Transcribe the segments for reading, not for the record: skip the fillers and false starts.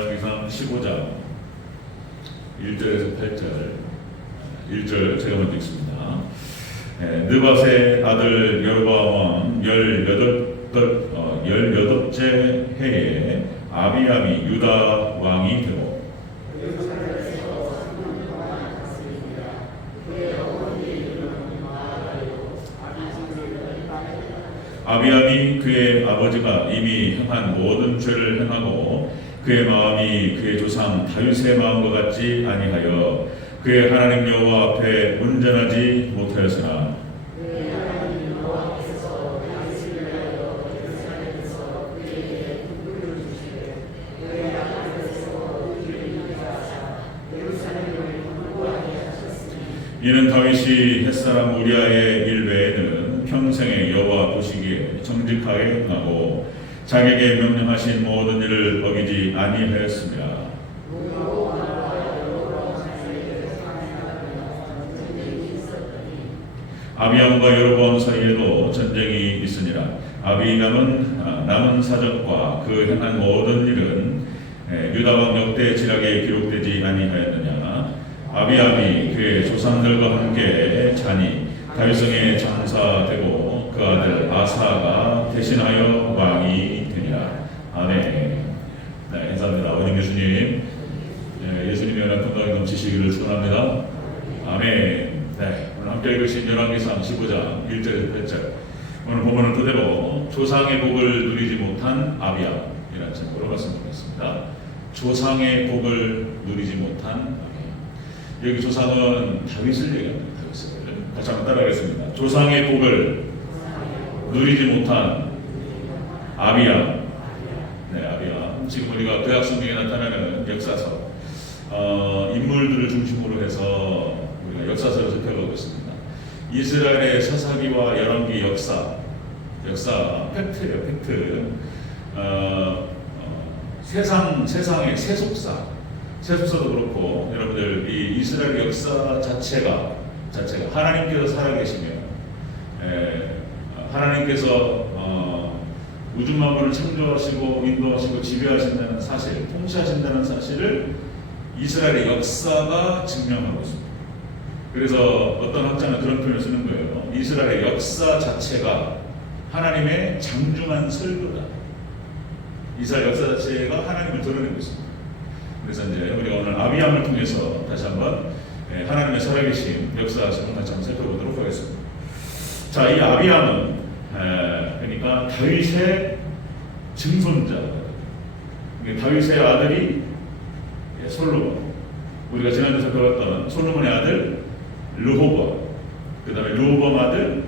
열왕기상 15장 1절에서 8절 1절 제가 먼저 읽습니다. 느밧의 아들 여로보암 왕 18째 해에 아비암이 유다 왕이 되고 아비암이 그의 아버지가 이미 행한 모든 죄를 행하고 그의 마음이 그의 조상 다윗의 마음과 같지 아니하여 그의 하나님 여호와 앞에 온전하지 못하였으나 이는 다윗이 햇사람 우리아의 일 외에는 평생에 여호와 보시기에 정직하게 행하고 자기에게 명령하신 모든 일을 어기지 아니하였습니다. 아비암과 여로보암 사이에도 전쟁이 있으니라. 아비암은 남은 사적과 그 행한 모든 일은 유다 왕 역대 지략에 기록되지 아니하였느냐. 아비암이 그의 조상들과 함께 자니 다윗성에 장사되고 그 아들 아사가 대신하여 왕이 되니라. 아멘. 네, 감사합니다. 아버님 예수님, 예수님의 연합 건강이 넘치시기를 축원합니다. 아멘. 네, 오늘 함께 읽으신 열왕기상 15장 1절에서 8절 오늘 본문은 그대로 조상의 복을 누리지 못한 아비암이라는 제목으로 말씀드리겠습니다. 조상의 복을 누리지 못한 아비암. 여기 조상은 다윗을 얘기합니다. 다윗을 같이 한번 따라하겠습니다. 조상의 복을 누리지 못한 아비암. 네, 아비암. 지금 우리가 구약 성경에 나타나는 역사서 인물들을 중심으로 해서 우리가 역사서를 살펴보고 있습니다. 이스라엘의 사사기와 열왕기 역사 팩트예요, 팩트. 세상의 세속사도 그렇고 여러분들 이 이스라엘 역사 자체가 하나님께서 살아계시며 하나님께서 우주 만물을 창조하시고 인도하시고 지배하신다는 사실, 통치하신다는 사실을 이스라엘의 역사가 증명하고 있습니다. 그래서 어떤 학자는 그런 표현을 쓰는 거예요. 이스라엘의 역사 자체가 하나님의 장중한 설교다. 이스라엘 역사 자체가 하나님을 드러내고 있습니다. 그래서 이제 우리가 오늘 아비암을 통해서 다시 한번 하나님의 살아계신 역사심을 같이 한번 살펴보도록 하겠습니다. 자, 이 아비암은 그러니까 다윗의 증손자. 다윗의 아들이 솔로몬. 우리가 지난주 살펴봤던 솔로몬의 아들 르호보암. 그 다음에 르호보암 아들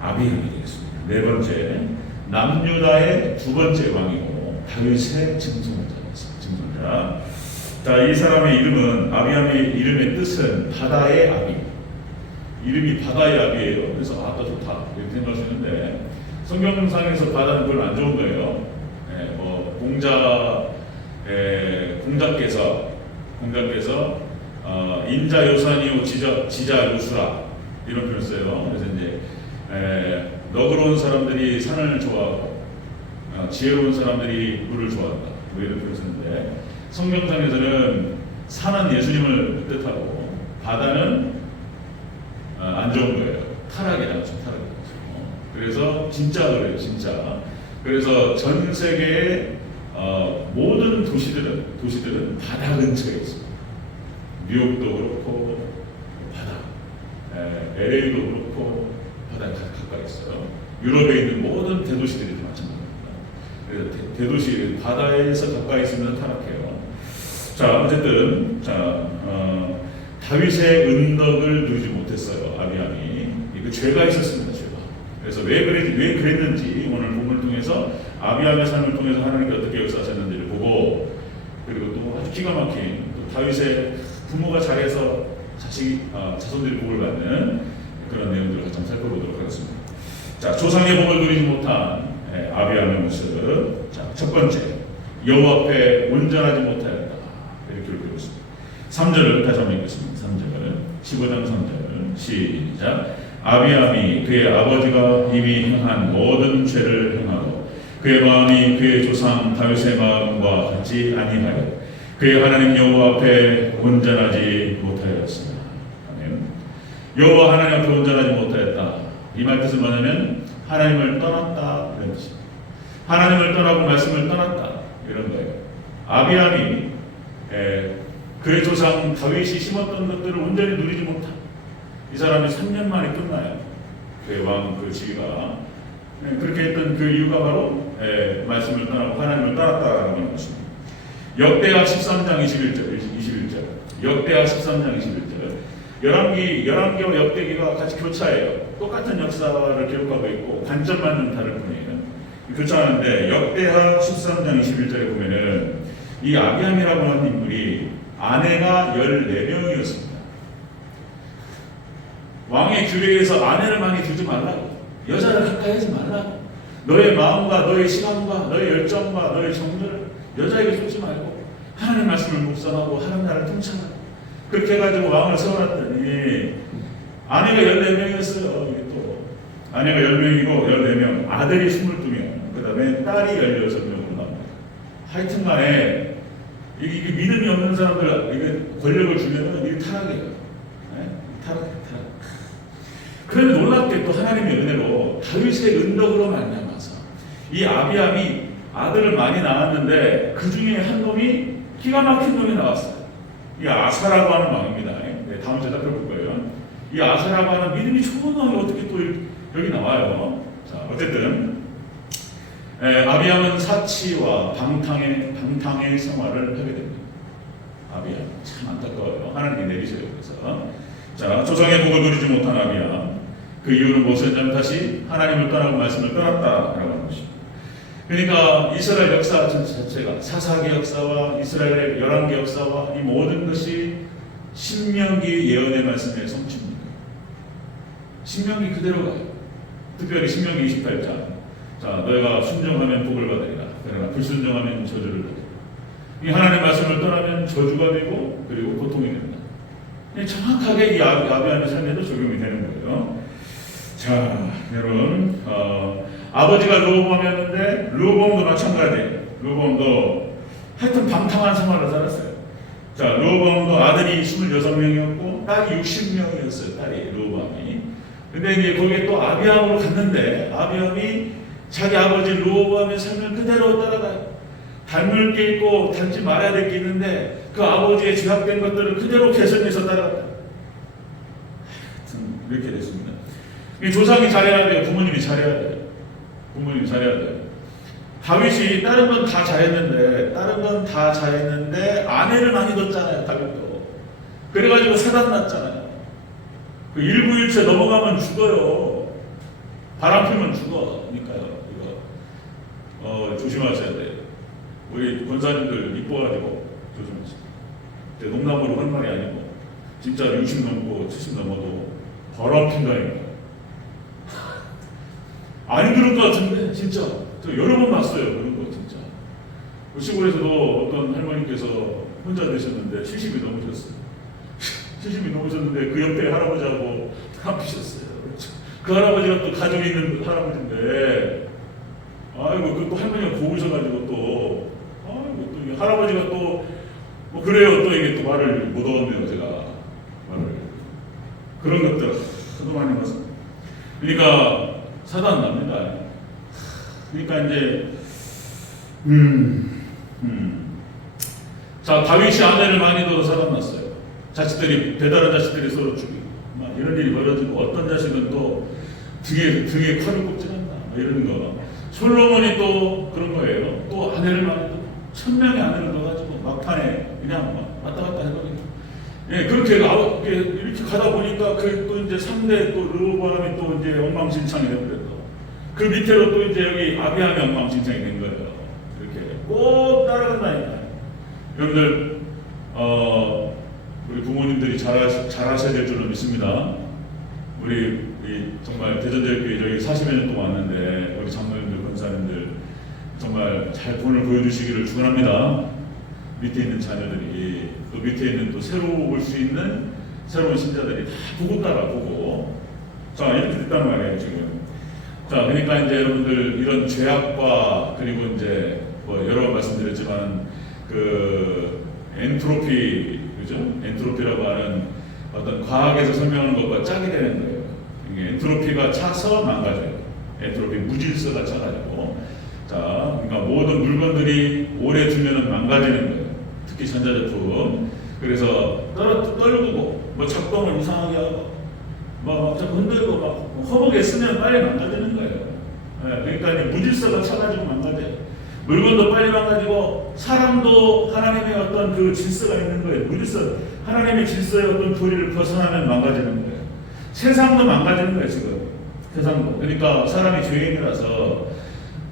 아비암이 되겠습니다. 네 번째 남유다의 두 번째 왕이고 다윗의 증손자. 자, 이 사람의 이름은 아비암의 이름의 뜻은 바다의 아비. 이름이 바다의 아비예요. 그래서 아까 좋다 이렇게 생각할 수 있는데 성경상에서 바다는 별로 안 좋은 거예요. 뭐 공자께서 인자 요산이요 지자 요수라 이런 표현을 써요. 그래서 이제 너그러운 사람들이 산을 좋아하고 지혜로운 사람들이 물을 좋아한다. 뭐 이런 표현을 쓰는데 성경상에서는 산은 예수님을 뜻하고 바다는 안 좋은 거예요. 타락이라죠. 그래서 진짜 그래요. 진짜. 그래서 전 세계의 모든 도시들은 바다 근처에 있습니다. 뉴욕도 그렇고 바다, LA도 그렇고 바다에 가까이 있어요. 유럽에 있는 모든 대도시들이 마찬가지입니다. 그래서 대도시 바다에서 가까이 있으면 타락해요. 자, 어쨌든 다윗의 은덕을 누리지 못했어요. 아비암이. 그 죄가 있었습니다. 죄가. 그래서 왜 그랬는지 오늘 본문을 통해서 아비암의 삶을 통해서 하나님께 어떻게 역사하셨는지를 보고 그리고 또 아주 기가 막힌 또 다윗의 부모가 잘해서 자손들이 복을 받는 그런 내용들을 같이 한번 살펴보도록 하겠습니다. 자, 조상의 복을 누리지 못한 아비암의 모습. 자, 첫 번째 여호와 앞에 온전하지 못하였다. 이렇게 읽고 있습니다. 3절을 다시 한번 읽겠습니다. 3절 15장 3절 시작. 아비암이 그의 아버지가 이미 행한 모든 죄를 행하고 그의 마음이 그의 조상 다윗의 마음과 같지 아니하여 그의 하나님 여호와 앞에 온전하지 못하였습니다. 아멘. 여호와 하나님 앞에 온전하지 못하였다. 이 말 뜻은 뭐냐면 하나님을 떠났다 이런 뜻입니다. 하나님을 떠나고 말씀을 떠났다 이런 거예요. 아비암이 그의 조상 다윗이 심었던 것들을 온전히 누리지 못한 이 사람이 3년 만에 끝나요. 그의 왕 그 지위가 그렇게 했던 그 이유가 바로 말씀을 떠나고 하나님을 떠났다라는 것입니다. 역대하 13장 21절 역대하 13장 21절 열왕기와 역대기가 같이 교차해요. 똑같은 역사를 기록하고 있고 관점만 다를 뿐이에요. 교차하는데 역대하 13장 21절에 보면은 이 아비암이라고 하는 인물이 아내가 14명이었습니다. 왕의 규례에서 아내를 많이 두지 말라고, 여자를 가까이 하지 말라고, 너의 마음과 너의 시간과 너의 열정과 너의 정들을 여자에게 쏟지 말고 하나님의 말씀을 묵상하고 하나님 나라를 통찰하고 그렇게 해가지고 왕을 세워놨더니 아내가 14명이었어요. 이게 또 아내가 10명이고 14명, 아들이 22명, 그 다음에 딸이 16명으로 나옵니다. 하여튼 간에 이게 믿음이 없는 사람들 이게 권력을 주면은 이게 타락이에요. 네? 타락. 그런데 놀랍게 또 하나님의 은혜로 다윗의 은덕으로 말미암아서 이 아비암이 아들을 많이 낳았는데 그 중에 한 놈이 기가 막힌 놈이 나왔어요. 이 아사라고 하는 왕입니다. 네, 다음 주에 살펴볼 거예요. 이 아사라고 하는 믿음이 좋은 왕이 어떻게 또 여기 나와요. 자, 어쨌든 아비암은 사치와 방탕의 생활을 하게 됩니다. 아비암 참 안타까워요. 하나님이 내리셔요. 그래서 자, 조상의 복을 누리지 못한 아비암, 그 이유는 무엇이냐면 다시 하나님을 떠나고 말씀을 떠났다라고 하는 것입니다. 그러니까 이스라엘 역사 자체가 사사기 역사와 이스라엘의 열왕기 역사와 이 모든 것이 신명기 예언의 말씀의 성취입니다. 신명기 그대로 가요. 특별히 신명기 28장. 자, 너희가 순종하면 복을 받으리라. 그러나 불순종하면 저주를 받으리라. 이 하나님의 말씀을 떠나면 저주가 되고 그리고 고통이 됩니다. 정확하게 이 아비암의 삶에도 적용이 되는 거예요. 자, 여러분, 아버지가 르호보암이었는데 르호보암도 마찬가지예요. 르호보암도 하여튼 방탕한 생활을 살았어요. 자, 르호보암도 아들이 26명이었고 딸이 60명이었어요. 딸이 르호보암이. 근데 이제 거기에 또 아비암으로 갔는데 아비암이 자기 아버지 르호보암의 삶을 그대로 따라가요. 닮을 게 있고 닮지 말아야 될 게 있는데 그 아버지의 죄악된 것들을 그대로 개선해서 따라갔다. 하여튼 이렇게 됐습니다. 조상이 잘해야 돼요. 부모님이 잘해야 돼요. 부모님이 잘해야 돼요. 다윗이 다른 건 다 잘했는데 아내를 많이 뒀잖아요. 다윗도. 그래가지고 사단 났잖아요. 그 일부일체 넘어가면 죽어요. 바람 피면 죽어니까요. 이거 조심하셔야 돼요. 우리 권사님들 이뻐가지고 조심하세요. 농담으로 한 말이 아니고 진짜 60 넘고 70 넘어도 바람 핀다니까. 안 그럴 것 같은데 진짜 저 여러 번 봤어요. 그런 거 진짜. 시골에서도 어떤 할머니께서 혼자 되셨는데 70이 넘으셨어요. 70이 넘으셨는데 그 옆에 할아버지하고 한피셨어요. 그 할아버지가 또 가족이 있는 할아버지인데 아이고 그 또 할머니가 고우셔가지고 또 아이고 또 할아버지가 또 뭐 그래요. 또 이게 또 말을 못 얻었네요. 제가 말을 그런 것들 하도 많이 봤어요. 그러니까 사단 납니다. 그러니까 이제 자, 다윗이 아내를 많이 둬서 사단 났어요. 자식들이 배다른 자식들이 서로 죽이고 막 이런 일이 벌어지고 어떤 자식은 또 등에 칼을 꼽질한다 이런 거. 솔로몬이 또 그런 거예요. 또 아내를 많이 둬 1000명의 아내를 넣어가지고 막판에 그냥 막 왔다 갔다 해버리고. 예, 그렇게 이렇게 가다 보니까 또 이제 3대 또 르호보암이 또 이제 엉망진창이 되버렸고 그 밑으로 또 이제 여기 아비암이 엉망진창이 된 거예요. 이렇게 꼭 따라간다니까. 여러분들 우리 부모님들이 잘하셔야 될 줄로 믿습니다. 우리 정말 대전제일교회 여기 40여 년 동안 왔는데 우리 장로님들, 권사님들 정말 잘 본을 보여주시기를 축원합니다. 밑에 있는 자녀들이 또 밑에 있는 또 새로 올 수 있는 새로운 신자들이 다 보고 따라보고 자 이렇게 됐단 말이에요. 지금 자, 그러니까 이제 여러분들 이런 죄악과 그리고 이제 뭐 여러 번 말씀드렸지만 그 엔트로피, 그죠? 엔트로피라고 하는 어떤 과학에서 설명하는 것과 짝이 되는 거예요. 이게 엔트로피가 차서 망가져요. 엔트로피 무질서가 차가지고. 자, 그러니까 모든 물건들이 오래 두면은 망가지는 거예요. 특히 전자제품. 그래서 떨구고 뭐 작동을 이상하게 하고 막 자꾸 흔들고 막 허벅에 쓰면 빨리 망가지는 거예요. 그러니까 이제 무질서가 차가지고 망가져요. 물건도 빨리 망가지고 사람도 하나님의 어떤 그 질서가 있는 거예요. 무질서, 하나님의 질서의 어떤 도리를 벗어나면 망가지는 거예요. 세상도 망가지는 거예요, 지금. 세상도. 그러니까 사람이 죄인이라서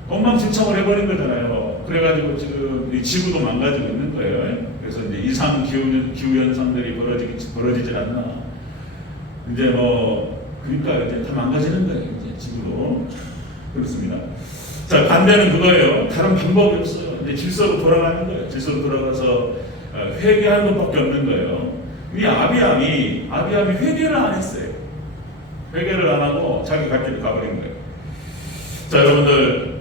엉망진창을 해버린 거잖아요. 그래가지고 지금 이 지구도 망가지고 있는 거예요. 그래서 이제 이상 기후 현상들이 벌어지질 않나. 이제 뭐 그러니까 이제 다 망가지는 거예요. 이제 지구도 그렇습니다. 자, 반대는 그거예요. 다른 방법이 없어요. 이제 질서로 돌아가는 거예요. 질서로 돌아가서 회개하는 것밖에 없는 거예요. 이 아비암이 회개를 안 했어요. 회개를 안 하고 자기 갈 길을 가버린 거예요. 자, 여러분들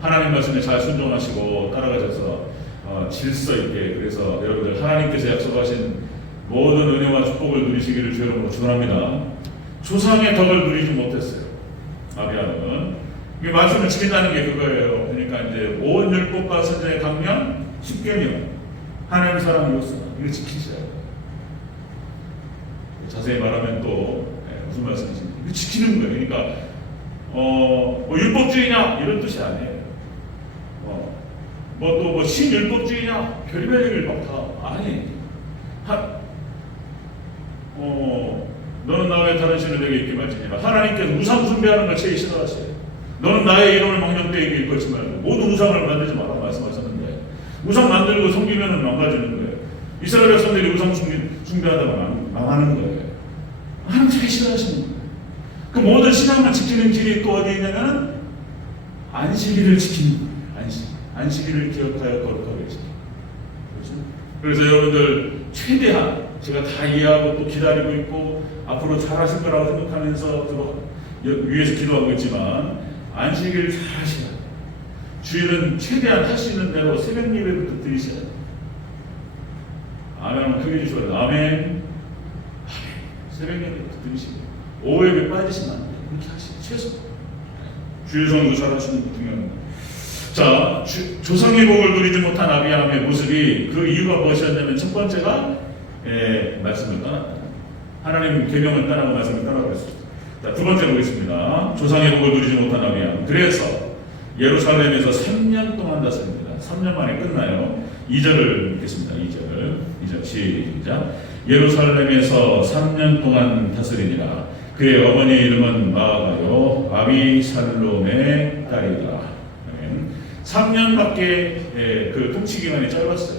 하나님 말씀에 잘 순종하시고 따라가셔서 질서 있게, 그래서 여러분들 하나님께서 약속하신 모든 은혜와 축복을 누리시기를 주여로 축원합니다. 조상의 덕을 누리지 못했어요. 아비암은 이 말씀을 지킨다는 게 그거예요. 그러니까 이제 온 율법과 선지자의 강령 10계명 하나님 사랑으로서 이거 지키셔야 돼요. 자세히 말하면 또 무슨 말씀이신지 이거 지키는 거예요. 그러니까 뭐 율법주의냐 이런 뜻이 아니에요. 뭐 또 뭐 신율법주의냐 별의별 얘기를 막 다 아니. 너는 나의 다른 신을 내게 있게 말지니라. 하나님께서 우상 숭배하는 걸 제일 싫어하세요. 너는 나의 이름을 망령되게 일컫지 말고 모든 우상을 만들지 마라 말씀하셨는데, 우상 만들고 섬기면 망가지는 거예요. 이스라엘 백성들이 우상 숭배하다가 망하는 거예요. 하나님 제일 싫어하시는 거예요. 그 모든 신앙을 지키는 길이 또 어디에 있냐면 안식일을 지키는 거예요. 안식일을 기억하여 거룩하게 지키는 거예요. 그래서 여러분들 최대한 제가 다 이해하고 또 기다리고 있고 앞으로 잘하실 거라고 생각하면서 위에서 기도하고 있지만 안식일 잘 하셔야 돼요. 주일은 최대한 할 수 있는 대로 새벽 예배부터 드리셔야 돼요. 아멘. 크게 주셔야 돼요. 아멘. 새벽 예배부터 드리시고 오후 예배 빠지시면 안 돼요. 그렇게 하시죠. 최소. 주일 성도 잘 하시는 거 중요합니다. 자, 조상의 복을 누리지 못한 아비암의 모습이 그 이유가 무엇이었냐면 첫 번째가 말씀을 떠났다. 하나님 계명을 떠나고 말씀을 떠나버렸습니다. 자, 두 번째 보겠습니다. 조상의 복을 누리지 못한 아비암. 그래서 예루살렘에서 3년 동안 다스립니다. 3년 만에 끝나요. 2절을 읽겠습니다. 2절 시작. 예루살렘에서 3년 동안 다스리니라. 그의 어머니의 이름은 마아가요 아비살롬의 딸이다. 3년밖에 그 통치 기간이 짧았어요.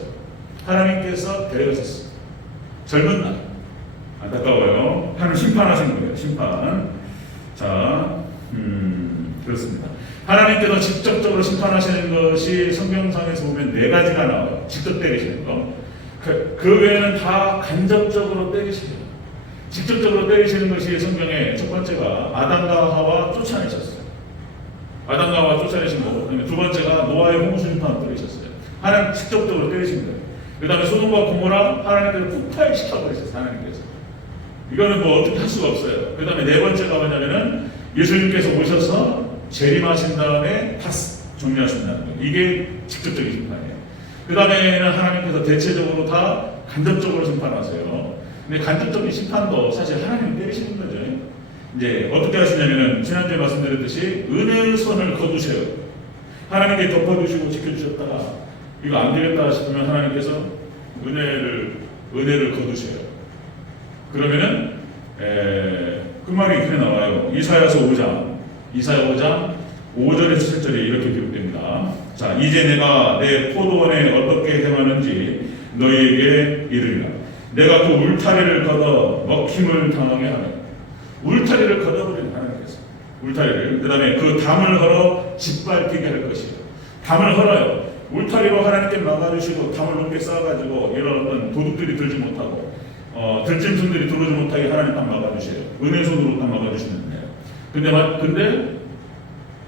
하나님께서 데려가셨어요. 젊은 날. 안타까워요. 하나님 심판하신 거예요. 심판. 자, 그렇습니다. 하나님께서 직접적으로 심판하시는 것이 성경상에서 보면 4가지가 나와요. 직접 때리시는 거. 그 외에는 다 간접적으로 때리시는 거. 직접적으로 때리시는 것이 성경의 첫 번째가 아담과 하와 쫓아내셨어요. 아담과 하와 쫓아내신 거고, 두 번째가 노아의 홍수 심판을 때리셨어요. 하나님 직접적으로 때리신 거예요. 그 다음에 소돔과 고모라 하나님께서 폭발시켜버리셨어요. 하나님께서. 이거는 뭐 어떻게 할 수가 없어요. 그 다음에 네 번째가 뭐냐면은 예수님께서 오셔서 재림하신 다음에 다 정리하신다는 거예요. 이게 직접적인 심판이에요. 그 다음에는 하나님께서 대체적으로 다 간접적으로 심판하세요. 근데 간접적인 심판도 사실 하나님이 때리시는 거죠. 이제 어떻게 하시냐면은 지난주에 말씀드렸듯이 은혜의 손을 거두세요. 하나님께 덮어주시고 지켜주셨다가 이거 안 되겠다 싶으면 하나님께서 은혜를 거두세요. 그러면은 그 말이 이렇게 나와요. 이사야서 5장 5절에서 7절에 이렇게 기록됩니다. 자, 이제 내가 내 포도원에 어떻게 행하는지 너희에게 이르리라. 내가 그 울타리를 걷어 먹힘을 당하게 하며, 울타리를 걷어버리는 하나님께서 울타리를, 그 다음에 그 담을 헐어 짓밟히게 할 것이에요. 담을 헐어요. 울타리로 하나님께 막아주시고 담을 높게 쌓아가지고 이런 어떤 도둑들이 들지 못하고 들짐승들이 들어오지 못하게 하나님 딱 막아주세요. 은혜 손으로 딱 막아주시는 거예요. 근데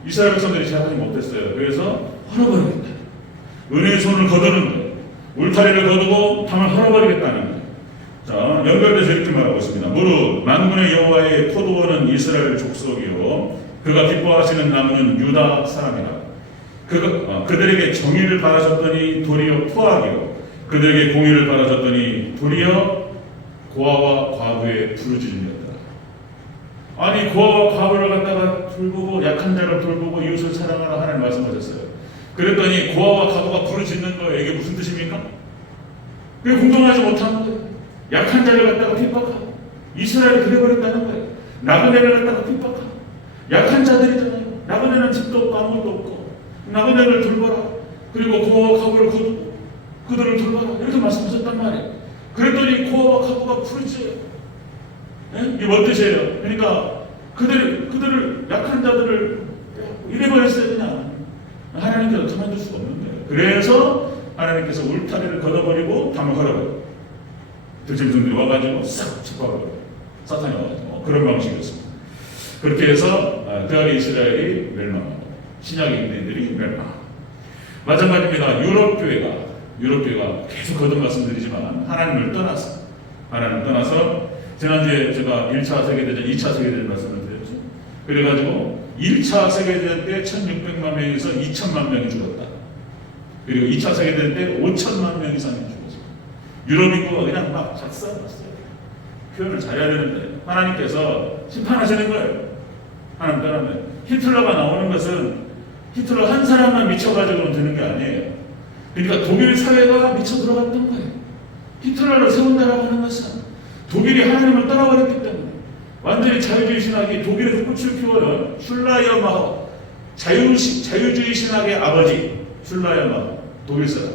이스라엘 백성들이 제압하지 못했어요. 그래서 헐어버리겠다. 은혜의 손을 거두는 거예요. 울타리를 거두고 담을 헐어버리겠다는 거예요. 자, 연결돼서 이렇게 말하고 있습니다. 무릇 만군의 여호와의 포도원은 이스라엘 족속이요 그가 기뻐하시는 나무는 유다 사람이라. 그들에게 정의를 바라셨더니 도리어 포악이요 그들에게 공의를 바라셨더니 도리어 고아와 과부의 부르짖음이었다. 아니, 고아와 과부를 갖다가 돌보고 약한 자를 돌보고 이웃을 사랑하라 하나님 말씀하셨어요. 그랬더니 고아와 과부가 부르짖는 거예요. 이게 무슨 뜻입니까? 그게 공정하지 못한 거예요. 약한 자를 갖다가 핍박하고 이스라엘을 그려버렸다는 거예요. 나그네를 갖다가 핍박하고 약한 자들이잖아요. 나그네는 집도 없고 아무것도 없고 나그네를 돌봐라. 그리고 고아와 과부를 거두고 그들을 돌봐라. 이렇게 말씀하셨단 말이에요. 그랬더니 고아와 과부가 부르짖어요. 이게 뭔 뜻이에요? 그러니까 그들을 약한 자들을 이래버렸어야 되냐? 하나님께서 가만둘 수가 없는 거예요. 그래서 하나님께서 울타리를 걷어버리고 담을 걸어버려요. 들짐승들이 와가지고 싹 집어버려요. 사탄이 와가지고 그런 방식이었습니다. 그렇게 해서 그 안에 이스라엘이 멸망하고 신약의 유대인들이 멸망하고 마찬가지입니다. 유럽교회가 계속 거듭 말씀드리지만 하나님을 떠나서 지난주에 제가 1차 세계대전, 2차 세계대전 말씀을 드렸죠. 그래가지고 1차 세계대전 때 1600만 명에서 2000만 명이 죽었다. 그리고 2차 세계대전 때 5000만 명 이상이 죽었어요. 유럽 인구가 그냥 막 작살났어요. 표현을 잘해야 되는데 하나님께서 심판하시는 거예요. 하나님 떠나면. 히틀러가 나오는 것은 히틀러 한 사람만 미쳐가지고는 되는 게 아니에요. 그러니까 독일 사회가 미쳐 들어갔던 거예요. 히틀러를 세운다라고 하는 것은 독일이 하나님을 떠나버렸기 때문에 완전히 자유주의 신학이 독일에서 꽃을 피워요. 슐라이어마우 자유주의 신학의 아버지 슐라이어마우 독일 사람.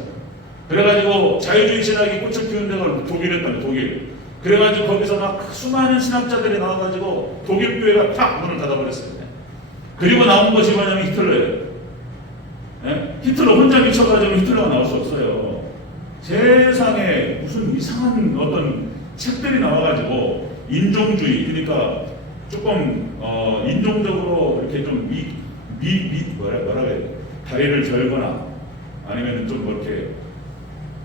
그래가지고 자유주의 신학이 꽃을 피운 데가 독일이었다는 독일. 그래가지고 거기서 막 수많은 신학자들이 나와가지고 독일 교회가 탁 문을 닫아버렸어요. 그리고 나온 것이 뭐냐면 히틀러예요. 히틀러 혼자 미쳐가지고 히틀러가 나올 수 없어요. 세상에 무슨 이상한 어떤 책들이 나와가지고 인종주의, 그러니까 조금 인종적으로 이렇게 좀 뭐라 그래, 다리를 절거나 아니면 좀 뭐 이렇게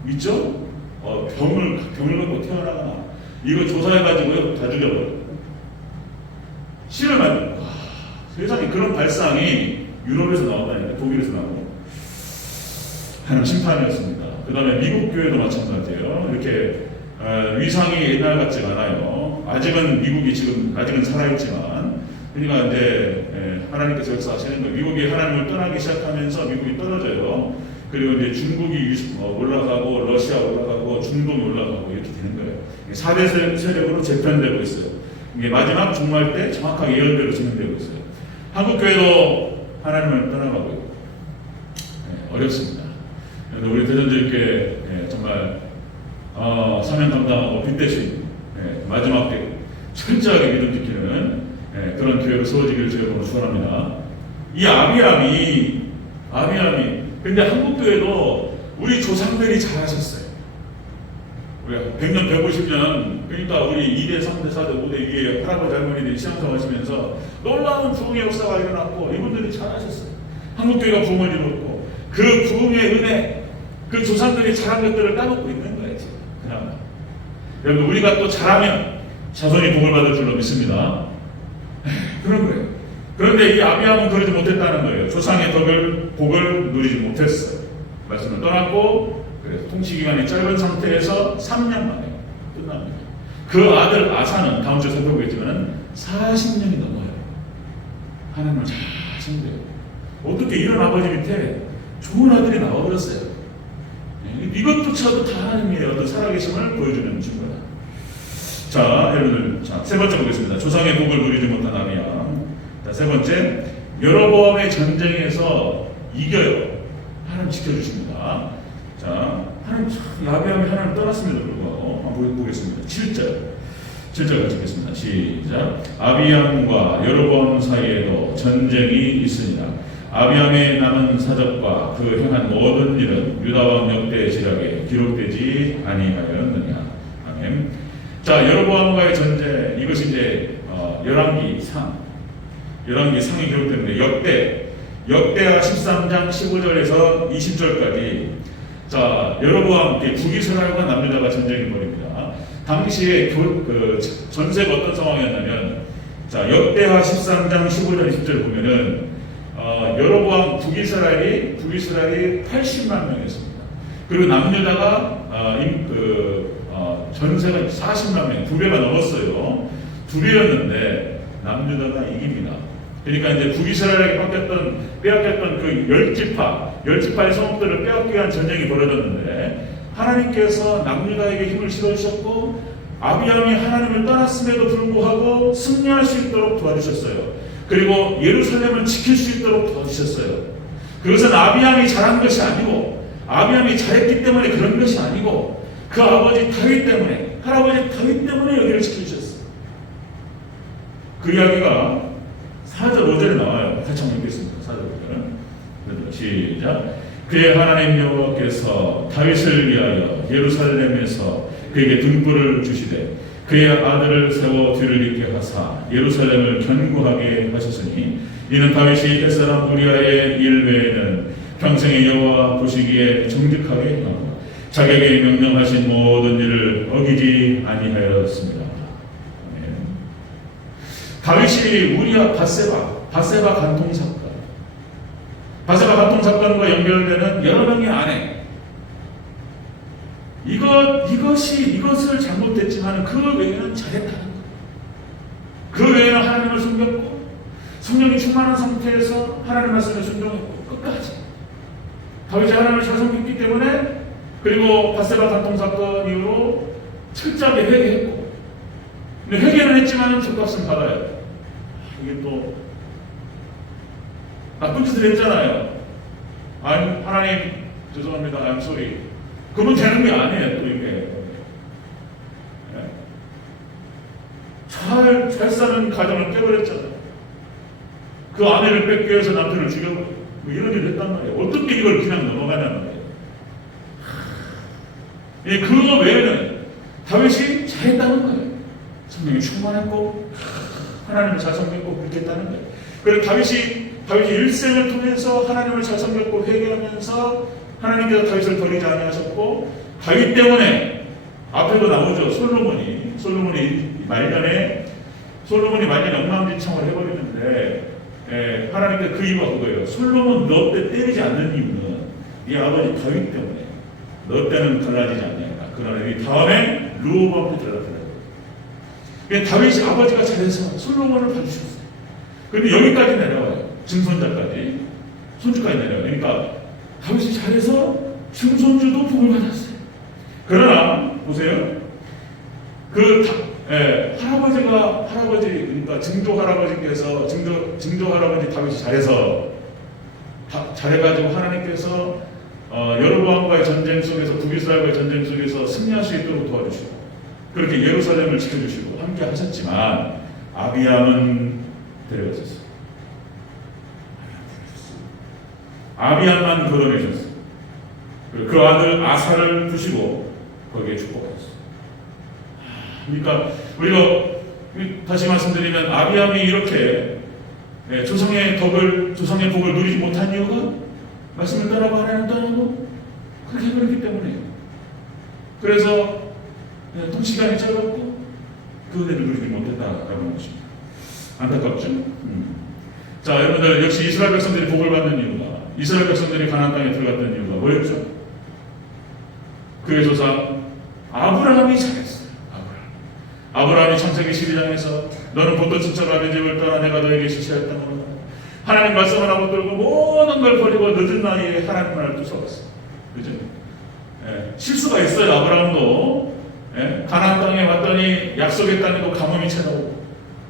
있죠? 병을 갖고 태어나거나 이거 조사해가지고요 다 죽여버려. 실을 만들고. 세상에 그런 발상이 유럽에서 나오다니까 독일에서 나오고 하는 심판이었습니다. 그 다음에 미국 교회도 마찬가지예요. 이렇게 위상이 옛날 같지가 않아요. 아직은 미국이 아직은 살아있지만, 그러니까 이제 하나님께서 역사하시는 거예요. 미국이 하나님을 떠나기 시작하면서 미국이 떨어져요. 그리고 이제 중국이 올라가고 러시아 올라가고 중동이 올라가고 이렇게 되는 거예요. 4대 세력으로 재편되고 있어요. 이게 마지막 종말 때 정확하게 예언대로 진행되고 있어요. 한국 교회도 하나님을 떠나가고 있고 어렵습니다. 그래서 우리 대전주님께 정말 사명 감당하고 빗대신 마지막 때 철저하게 믿음 지키는 그런 교회로 세워지기를 주님으로 축원합니다. 이 아비암이 근데 한국 교회도 우리 조상들이 잘하셨어요. 우리가 100년, 150년, 그러니까 우리 2대, 3대, 4대, 5대 위에 할아버지, 할머니들이 신앙생활하시면서 놀라운 부흥의 역사가 일어났고 이분들이 잘하셨어요. 한국교회가 부흥을 이뤘고 그 부흥의 은혜, 그 조상들이 잘한 것들을 따먹고 있는 거예요. 지금 그나마. 여러분, 우리가 또 잘하면 자손이 복을 받을 줄로 믿습니다. 그런 거예요. 그런데 이 아비암은 그러지 못했다는 거예요. 조상의 복을 누리지 못했어요. 말씀을 떠났고, 그래서 통치기간이 짧은 상태에서 3년 만에 끝납니다. 그 아들 아사는 다음 주에 살펴보겠지만 40년이 넘어요. 하나님을 잘 하신대요. 어떻게 이런 아버지 밑에 좋은 아들이 나와버렸어요. 이것조차도 다 하나님의 어떤 살아계심을 보여주는 증거다. 자, 여러분들, 세 번째 보겠습니다. 조상의 복을 누리지 못한 아비암. 자, 세 번째, 여로보암의 전쟁에서 이겨요. 하나님 지켜주십니다. 자, 하나님 참 아비암이 하나님 떠났음에도 불구하고 한번 보겠습니다. 7절 같이 읽겠습니다. 시작. 아비암과 여로보암 사이에도 전쟁이 있으니라. 아비암의 남은 사적과 그 행한 모든 일은 유다왕 역대 지략에 기록되지 아니하였느냐. 아멘. 자, 여로보암과의 전쟁, 이것이 이제 열왕기 상이 기록되는데 역대하 13장 15절에서 20절까지 자, 여로보암 북이스라엘과 남유다가 전쟁이 벌입니다. 당시에 전세가 어떤 상황이었냐면 자, 역대하 13장 15절 20절 보면은 여로보암 북이스라엘이 80만 명이었습니다. 그리고 남유다가 전세가 40만 명, 2배가 넘었어요. 2배였는데 남유다가 이깁니다. 그러니까 이제 북이스라엘에게 빼앗겼던 그 10지파의 성읍들을 빼앗기 위한 전쟁이 벌어졌는데 하나님께서 남유다에게 힘을 실어주셨고 아비암이 하나님을 떠났음에도 불구하고 승리할 수 있도록 도와주셨어요. 그리고 예루살렘을 지킬 수 있도록 도와주셨어요. 그것은 아비암이 잘한 것이 아니고 아비암이 잘했기 때문에 그런 것이 아니고 그 아버지 다윗 때문에 할아버지 다윗 때문에 여기를 지켜주셨어요. 그 이야기가 4절 5절에 나와요. 같이 한번 읽겠습니다. 4절 5절은 시작. 그의 하나님 여호와께서 다윗을 위하여 예루살렘에서 그에게 등불을 주시되 그의 아들을 세워 뒤를 잇게 하사 예루살렘을 견고하게 하셨으니 이는 다윗이 옛사람 우리아의 일 외에는 평생의 여호와 보시기에 정직하게 하고 자기에게 명령하신 모든 일을 어기지 아니하였습니다. 다윗이 우리아 바세바 간통 사건, 바세바 간통 사건과 연결되는 여러 명의 아내, 이것을 잘못했지만 그 외에는 잘했다는 거예요. 그 외에는 하나님을 숨겼고 성령이 충만한 상태에서 하나님 말씀을 순종했고 끝까지 다윗이 하나님을 잘 섬겼기 때문에 그리고 바세바 간통 사건 이후로 철저하게 회개했고 근데 회개는 했지만 죗값은 받아요. 이게 또 나쁜 짓을 했잖아요. 하나님 죄송합니다. I'm sorry. 그러면 되는 게 아니에요. 또 이게 잘 사는 가정을 깨버렸잖아요. 그 아내를 뺏기 위해서 남편을 죽여버리고 뭐 이런 일을 했단 말이에요. 어떻게 이걸 그냥 넘어가냐는 말이에요. 그거 외에는 다윗이 잘했다는 거예요. 성령이 충만했고 하나님을 잘 섬겼고 그렇게 했다는 거예요. 그리고 다윗이 일생을 통해서 하나님을 잘 섬겼고 회개하면서 하나님께서 다윗을 버리지 아니하셨고 다윗 때문에 앞에도 나오죠. 솔로몬이 말년에 엉망진창을 해버리는데 하나님께 그 이유가 그거예요. 솔로몬 너 때 때리지 않는 이유는 네 아버지 다윗 때문에 너 때는 갈라지지 않냐. 그러나 이 다음에 르호보암 때 갈라져요. 다윗이 아버지가 잘해서 솔로몬을 봐주셨어요. 그런데 여기까지 내려와요. 증손자까지 손주까지 내려와요. 그러니까 다윗이 잘해서 증손주도 복을 받았어요. 그러나 보세요. 할아버지 그러니까 증조 할아버지 다윗이 잘해가지고 하나님께서 여로보암과의 전쟁 속에서 북이스라엘과의 전쟁 속에서 승리할 수 있도록 도와주시고 그렇게 예루살렘을 지켜주시고 함께 하셨지만 아비암은 데려가셨어요. 아비암만 걸어내셨어요. 그 아들 아사를 두시고 거기에 축복하셨어요. 그러니까 우리가 다시 말씀드리면 아비암이 이렇게 조상의 복을 누리지 못한 이유가 말씀을 따라고 하나님 따라고 그렇게 그렇기 때문에요. 그래서 통치기간이 짧았고 그 은혜를 누리지 못했다라는 것입니다. 안타깝죠? 자, 여러분들 역시 이스라엘 백성들이 복을 받는 이유가 이스라엘 백성들이 가나안 땅에 들어갔던 이유가 뭐였죠? 그의 조상 아브라함이 잘했어요. 아브라함이 창세기 12장에서 너는 본토 친척 아비 집을 떠나 내가 너에게 지시하였다는 하나님 말씀을 하고 들고 모든 걸 버리고 늦은 나이에 하나님 나라를 쫓아갔어요. 그죠? 실수가 있어요. 아브라함도 가나안 땅에 왔더니 약속의 땅에도 가뭄이 찾아오고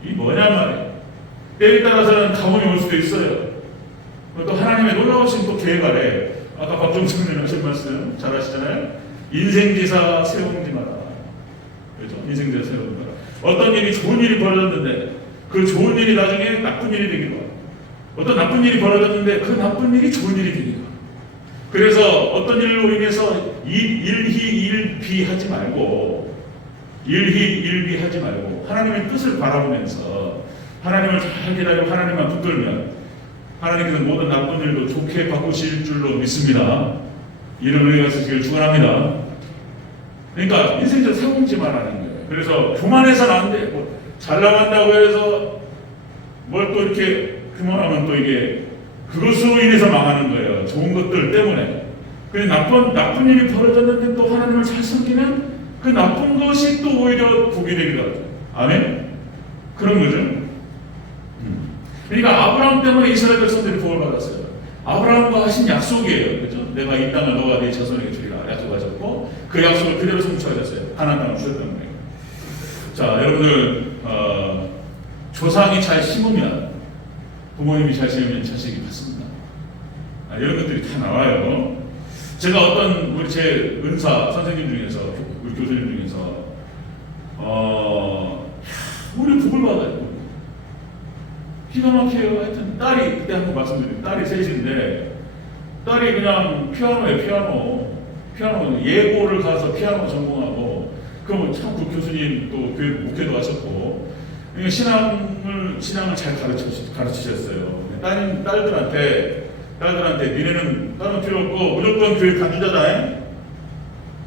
이 뭐냐 말이에요. 때에 따라서는 가뭄이 올 수도 있어요. 또 하나님의 놀라우신 또 계획 아래 아까 박종철님 하신 말씀 잘 아시잖아요. 인생지사 세우지 마라. 그렇죠? 인생지사 세우지 마라. 어떤 일이 좋은 일이 벌어졌는데 그 좋은 일이 나중에 나쁜 일이 되기도 하고 어떤 나쁜 일이 벌어졌는데 그 나쁜 일이 좋은 일이 되기도 하고 그래서 어떤 일로 인해서 일희일비하지 말고 하나님의 뜻을 바라보면서 하나님을 잘 기다리고 하나님만 붙들면 하나님께서 모든 나쁜 일도 좋게 바꾸실 줄로 믿습니다. 이런 은혜가 있으시길 축원합니다. 그러니까 인생적 사고지 말하는 거예요. 그래서 교만해서는 안 돼. 잘 나간다고 해서 뭘 또 이렇게 교만하면 또 이게 그것으로 인해서 망하는 거예요. 좋은 것들 때문에. 그래서 나쁜 일이 벌어졌는데 또 하나님을 잘 섬기면 그 나쁜 것이 또 오히려 복이 되기도 하죠. 아멘? 그런 거죠. 그러니까 아브라함 때문에 이스라엘 백성들이 복을 받았어요. 아브라함과 하신 약속이에요. 그죠? 내가 이 땅을 너와 네 자손에게 주리라 약속하셨고 그 약속을 그대로 성취하셨어요. 가나안 땅을 주셨다는 거예요. 자, 여러분들 조상이 잘 심으면 부모님이 잘 심으면 자식이 받습니다. 이런 것들이 다 나와요. 제가 어떤 우리 제 은사 선생님 중에서 우리 교수님 중에서 우리 복을 받아요. 기가 막혀요. 하여튼 딸이 그때 한번 말씀드린 딸이 셋인데 딸이 그냥 피아노 예고를 가서 피아노 전공하고 그러면 참 그 교수님 또 교회 목회도 하셨고 신앙을 잘 가르치셨어요. 딸들한테 니네는 다른 필요 없고 무조건 교회 반주자다.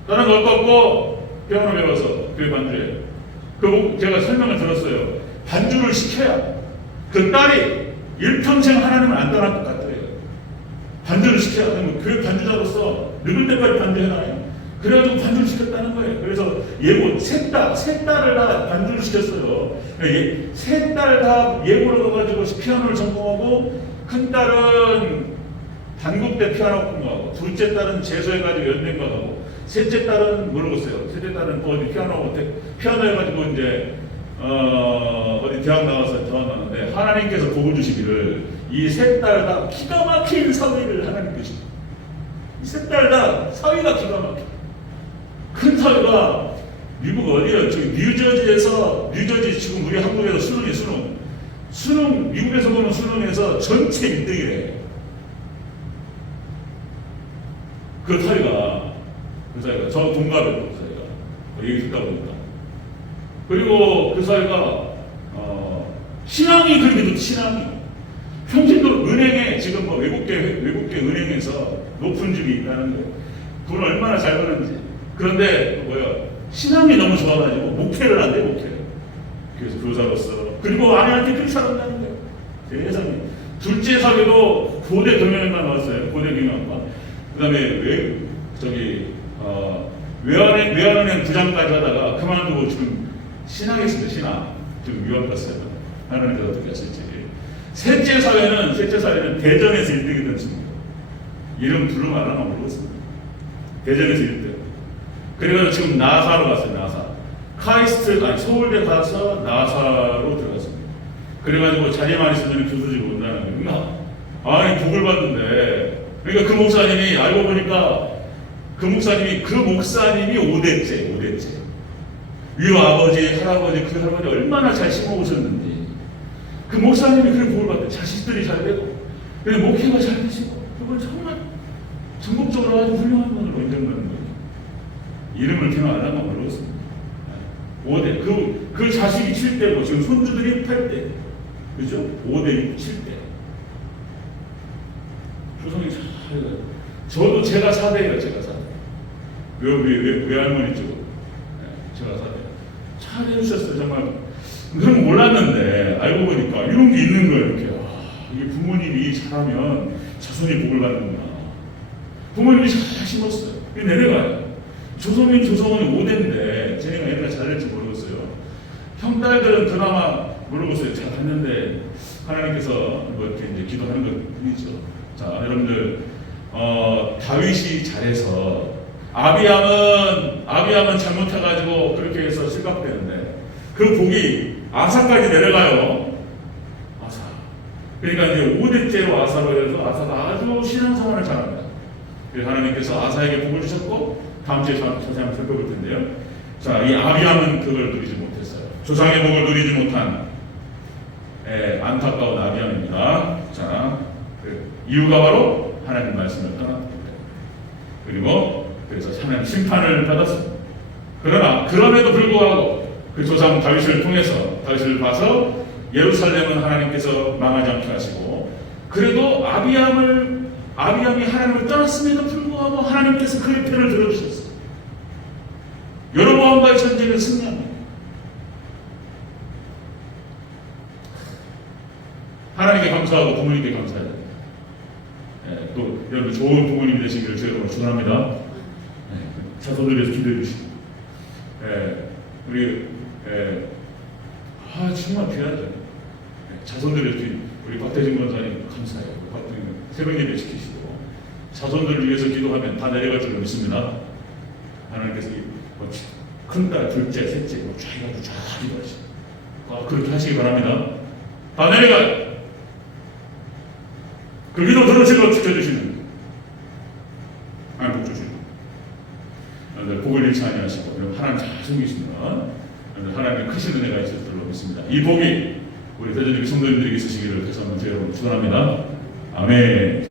다른 걸 꺾고 피아노 배워서 교회 반주해. 제가 설명을 들었어요. 반주를 시켜야 그 딸이 일평생 하나님을 안 떠날 것 같아요. 반주를 시켜야 되면 교회 반주자로서 늙을 때까지 반주해놔요. 그래가지고 반주를 시켰다는 거예요. 그래서 예고 세 딸을 다 반주를 시켰어요. 세 딸 다 예고를 가가지고 피아노를 전공하고 큰 딸은 단국대 피아노 공부하고 둘째 딸은 재수해가지고 연맹가 가고 셋째 딸은 모르겠어요. 셋째 딸은 어디 피아노 해가지고 이제 어디 대학 나왔는데 하나님께서 복을 주시기를 이 셋 딸 다 기가 막힌 사위를 하나님 주시고 이 셋 딸 다 사위가 기가 막혀. 큰 사위가 미국 어디요? 저기 뉴저지 지금 우리 한국에서 수능 미국에서 보는 수능에서 전체 1등이래. 그 사위가 저 동갑이에요. 그 사위가 얘기 듣다 보니까. 그리고 그 사이가 신앙이 그렇게 좋지. 신앙이 평신도 은행에 지금 뭐 외국계 은행에서 높은 집이 있다는 거예요. 돈 얼마나 잘 버는지. 그런데 신앙이 너무 좋아가지고 목회를 한대. 목회를. 그래서 교사로서 그리고 아내한테 그렇게 살았다는 거예요. 세상에. 둘째 사위도 고대 경영학과 나왔어요. 고대 경영학과. 그다음에 외환은행 부장까지 하다가 그만두고 지금 신앙에 있습니다. 신앙. 지금 유학 갔어요. 하나님께서 어떻게 하실지. 셋째 사회는 대전에서 1등이던 친구. 이름 부르면 안 하나 모르겠습니다. 대전에서 1등. 그래서 지금 나사로 갔어요. 나사. 서울대 가서 나사로 들어갔습니다. 그래가지고 자리만 있으면 교수직 온다는 거예요. 아니, 복을 받는데. 그러니까 그 목사님이 알고 보니까 그 목사님이 5대째. 위로 아버지, 할아버지, 그 할아버지 얼마나 잘 심어오셨는지. 그 목사님이 그런 복을 받대. 자식들이 잘 되고, 그리고 목회가 잘 되시고, 그걸 정말 전국적으로 아주 훌륭한 분으로 인정받는 거예요. 이름을 기억 안 하면 모르겠습니다. 5대. 그 자식이 7대고, 지금 손주들이 8대. 그죠? 5대, 7대. 조성이 잘 해요. 저도 제가 4대예요, 제가 4대. 외할머니 쪽으로. 제가 4대. 잘 해주셨어요, 정말. 그런 몰랐는데, 알고 보니까 이런 게 있는 거예요, 이렇게. 이게 부모님이 잘하면 자손이 복을 받는구나. 부모님이 잘 심었어요. 이게 내려가요. 조성은 5대인데, 쟤네가 옛날에 잘할지 모르겠어요. 형, 딸들은 그나마 모르겠어요. 잘 갔는데, 하나님께서 뭐 이렇게 이제 기도하는 것 뿐이죠. 자, 여러분들, 다윗이 잘해서, 아비암은 잘못해가지고 그렇게 해서 실각되는데 그 복이 아사까지 내려가요. 아사. 그러니까 이제 5대째로 아사로 해서 아사가 아주 신앙생활을 잘합니다. 그래서 하나님께서 아사에게 복을 주셨고 다음 주에 자세히 한번 살펴볼 텐데요. 자, 이 아비암은 그걸 누리지 못했어요. 조상의 복을 누리지 못한 안타까운 아비암입니다. 자, 그 이유가 바로 하나님 말씀을 떠났습니다. 그래서 하나님 심판을 받았습니다. 그러나 그럼에도 불구하고 그 조상 다윗을 통해서 다윗을 봐서 예루살렘은 하나님께서 망하지 않게 하시고 그래도 아비암이 하나님을 떠났음에도 불구하고 하나님께서 그의 편을 들어주셨어요. 여로보암과의 전쟁은 승리합니다. 하나님께 감사하고 부모님께 감사해야 됩니다. 또 여러분 좋은 부모님이 되시기를 주여로 축원합니다. 자손들 위해서 기도해 주시고, 우리 정말 귀하죠. 자손들을 우리 박태진 권사님 감사해요. 새벽 예배 지키시고 자손들을 위해서 기도하면 다 내려갈 줄 믿습니다. 하나님께서 큰딸, 둘째, 셋째 쫙 기도하시고 그렇게 하시기 바랍니다. 다 내려가요. 그 기도 들으시고 지켜주시는 하나님 복 주시고 복을 잃지 아니하시고 하나님 잘 숨기십니다. 하나님의 크신 은혜가 있을 줄로 믿습니다. 이 복이 우리 대전주교 성도님들에게 있으시기를 다시 한번 주여 여러분 축원합니다. 아멘.